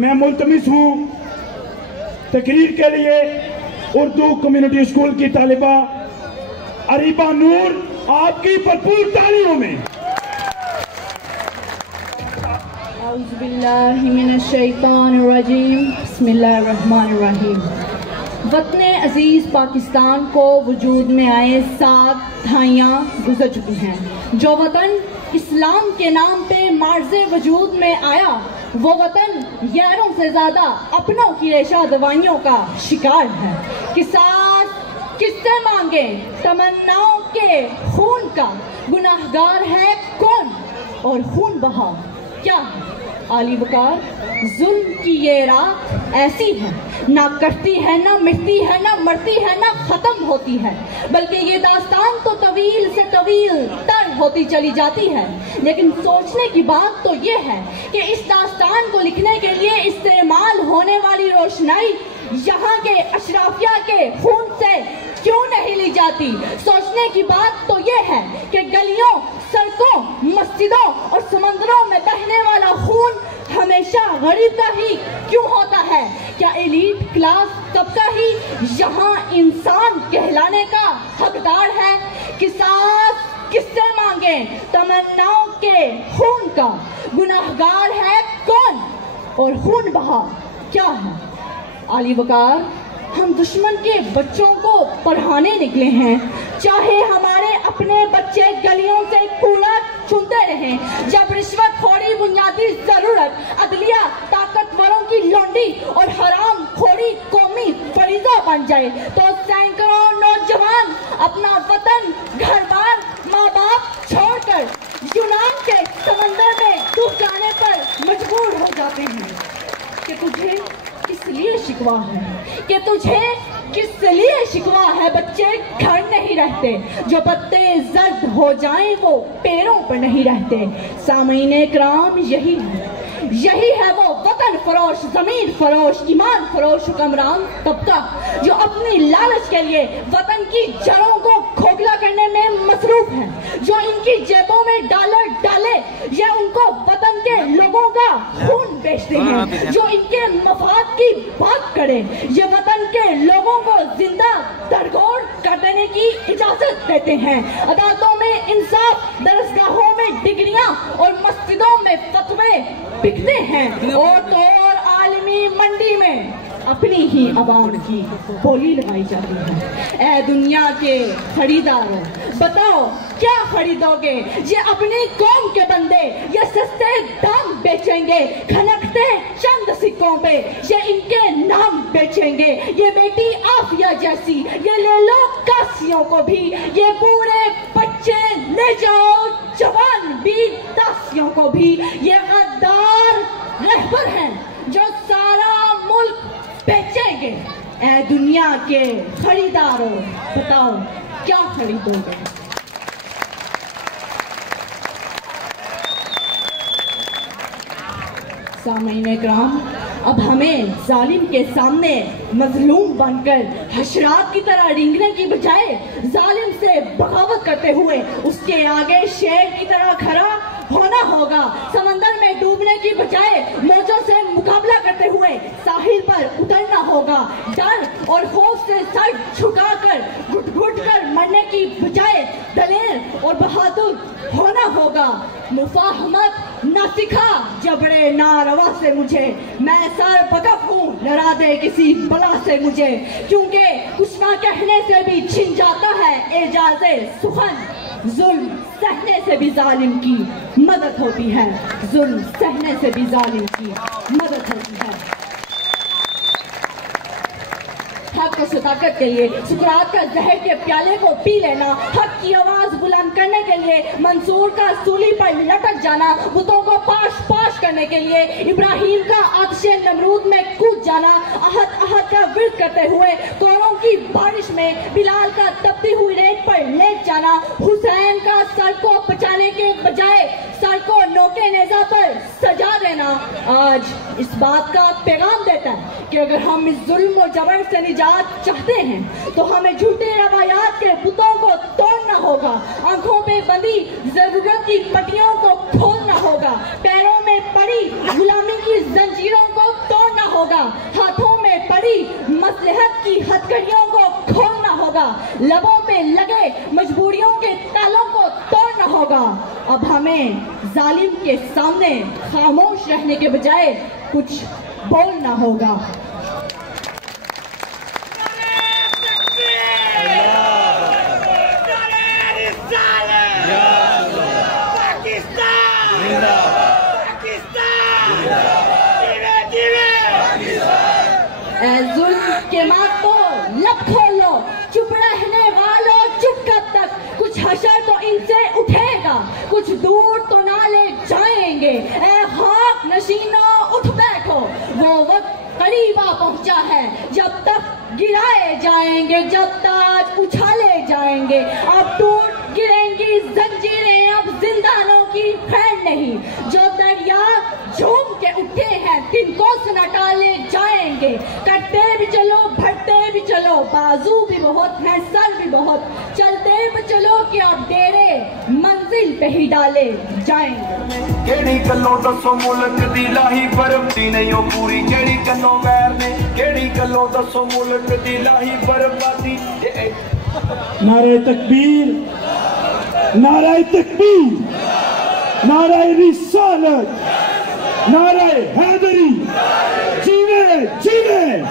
میں ملتمس ہوں تقریر کے لیے اردو کمیونٹی اسکول کی طالبہ اریبہ نور، آپ کی بھرپور تالیوں میں۔ اعوذ باللہ من الشیطان الرجیم، بسم اللہ الرحمن الرحیم۔ وطن عزیز پاکستان کو وجود میں آئے 7 دہائیاں گزر چکی ہیں۔ جو وطن اسلام کے نام پہ معرض وجود میں آیا، وہ وطن غیروں سے زیادہ اپنوں کی ریشہ دوائیوں کا شکار ہے۔ قصاص کس سے مانگے تمناؤں کے خون کا، گناہگار ہے کون اور خون بہا کیا ہے؟ عالی وقار ظلم کی یہ رات ایسی ہے، نہ کٹتی ہے نہ مٹتی ہے نہ مرتی ہے نہ ختم ہوتی ہے، بلکہ یہ داستان تو طویل سے طویل تر ہوتی چلی جاتی ہے۔ لیکن سوچنے کی بات تو یہ ہے کہ اس داستان کو لکھنے کے لیے استعمال ہونے والی روشنائی یہاں کے اشرافیہ کے خون سے کیوں نہیں لی جاتی؟ سوچنے کی بات تو یہ ہے کہ گلیوں، سڑکوں، مسجدوں اور سمندروں میں بہنے والا خون ہمیشہ غریب کا ہی کیوں ہوتا ہے؟ کیا ایلیٹ کلاس طبقہ ہی یہاں انسان کہلانے کا حقدار ہے؟ قصاص کس سے مانگیں تمناؤں کے خون کا، گناہگار ہے کون اور خون بہا کیا ہے؟ عالی وقار ہم دشمن کے بچوں کو پڑھانے نکلے ہیں، چاہے ہمارے اپنے بچے گلیوں سے کوڑا چنتے رہیں۔ جب رشوت خوری بنیادی ضرورت، عدلیہ طاقتوروں کی لونڈی اور حرام خوری قومی فریضہ بن جائے، تو سینکڑوں نوجوان اپنا وطن، گھر بار، ماں باپ چھوڑ کر یونان کے سمندر میں ڈوب جانے پر مجبور ہو جاتے ہیں۔ کہ تجھے کس لیے شکوا ہے، کہ تجھے کس لیے شکوا ہے؟ بچے گھر نہیں رہتے، جو پتے زرد ہو جائیں وہ پیروں پر نہیں رہتے۔ سامعین اکرام یہی ہے وہ وطن فروش، زمین فروش، ایمان فروش حکمران طبقہ جو اپنی لالچ کے لیے وطن کی جڑوں کو کھوکھلا کرنے میں مصروف ہے، جو ان کی جیبوں میں ڈالر ڈالے یا ان کو وطن کے لوگوں کا خون بیچتے ہیں، جو ان کے مفاد کی بات کرے یہ وطن کے لوگوں کو زندہ درگور کر دینے کی اجازت دیتے ہیں۔ عدالتوں میں انصاف، درسگاہوں میں ڈگریاں اور مسجدوں میں فتوے بکتے ہیں، اور تو اور عالمی منڈی میں اپنی ہی عوام کی بولی لگائی جاتی ہے۔ اے دنیا کے خریداروں، بتاؤ کیا خریدو گے؟ یہ اپنی قوم کے بندے یہ سستے دام بیچیں گے، کھنکتے چند سکوں پہ یہ ان کے نام بیچیں گے۔ یہ بیٹی آفیہ جیسی یہ لے لو کاسیوں کو بھی، یہ بوڑھے بچے لے جاؤ جوان بھی داسیوں کو بھی۔ یہ غدار رہبر ہیں جو سارا ملک بیچیں گے۔ اے دنیا کے خریداروں، بتاؤ کیا خریدو گے؟ سامعین اکرام، اب ہمیں ظالم کے سامنے مظلوم بن کر حشرات کی طرح رینگنے کی بجائے ظالم سے بغاوت کرتے ہوئے اس کے آگے شیر کی طرح کھڑا ہونا ہوگا۔ سمندر میں ڈوبنے کی بجائے موجوں سے مقابلہ کرتے ہوئے ساحل پر اترنا ہوگا۔ ڈر اور خوف سے سر جھکا کر گھٹ گھٹ کر مرنے کی بجائے دلیر اور بہادر ہونا ہوگا۔ مفاہمت نہ سکھا جبڑے ناروا سے مجھے، میں سر بکف ہوں لڑا دے کسی بلا سے مجھے، کیونکہ کچھ نہ کہنے سے بھی چھن جاتا ہے اعجاز سخن۔ ظلم سہنے سے بھی ظالم کی مدد ہوتی ہے، ظلم سہنے سے بھی ظالم کی مدد ہوتی ہے۔ حق و صداقت کے لیے سقراط کا زہر کے پیالے کو پی لینا، حق کی آواز بلند کرنے کے لیے منصور کا سولی پر لٹک جانا، بتوں کو پاش پاش کرنے کے لیے ابراہیم کا آتش نمرود میں کود جانا، احد احد کا ورد کرتے ہوئے کوڑوں کی بارش میں بلال کا تپتی ہوئی ریت پر لیٹ جانا، حسین کا سر کو بچانے کے بجائے سر کو نوکے نیزہ پر سجا دینا، آج اس بات کا پیغام دیتا ہے کہ اگر ہم اس ظلم و جبر سے نجات چاہتے ہیں تو ہمیں جھوٹے روایات کے بتوں کو توڑنا ہوگا، آنکھوں پہ بندی ضرورت کی پٹیوں کو کھولنا ہوگا، پیروں میں پڑی غلامی کی زنجیروں کو لبوں پہ لگے مجبوریوں کے تالوں کو توڑنا ہوگا. اب ہمیں ظالم کے سامنے خاموش رہنے کے بجائے کچھ بولنا ہوگا. اے ظلم کے ماتو لب کھولو, چپ رہنے والوں چپ کب تک, کچھ حشر تو ان سے اٹھے گا, کچھ دور تو نہ لے جائیں گے. اے خاک نشینوں اٹھ بیٹھو, وہ وقت قریب آ پہنچا ہے جب تک گرائے جائیں گے, جب تاج اچھالے جائیں گے. اب ٹوٹ گریں گی زنجیریں, اب زندانوں کی خیر نہیں. جو دریا جھوم کے اٹھے ہیں تن کو سنا ٹالے جائیں گے. کٹتے بھی چلو بھرتے بھی چلو, بازو بھی بہت ہیں سر بھی بہت, چلتے بھی چلو کہ اب ڈیرے منزل پہ ہی ڈالے جائیں گے. کیڑی گلوں دسو ملک دی لاہی بربادی نہیں ہو پوری, کیڑی گلوں غیر نے, کیڑی گلوں دسو ملک دی لاہی بربادی. نعرہ تکبیر, نعرہ تکبیر, نعرہ رسالت, نعرہ حیدری, جیوے جیوے.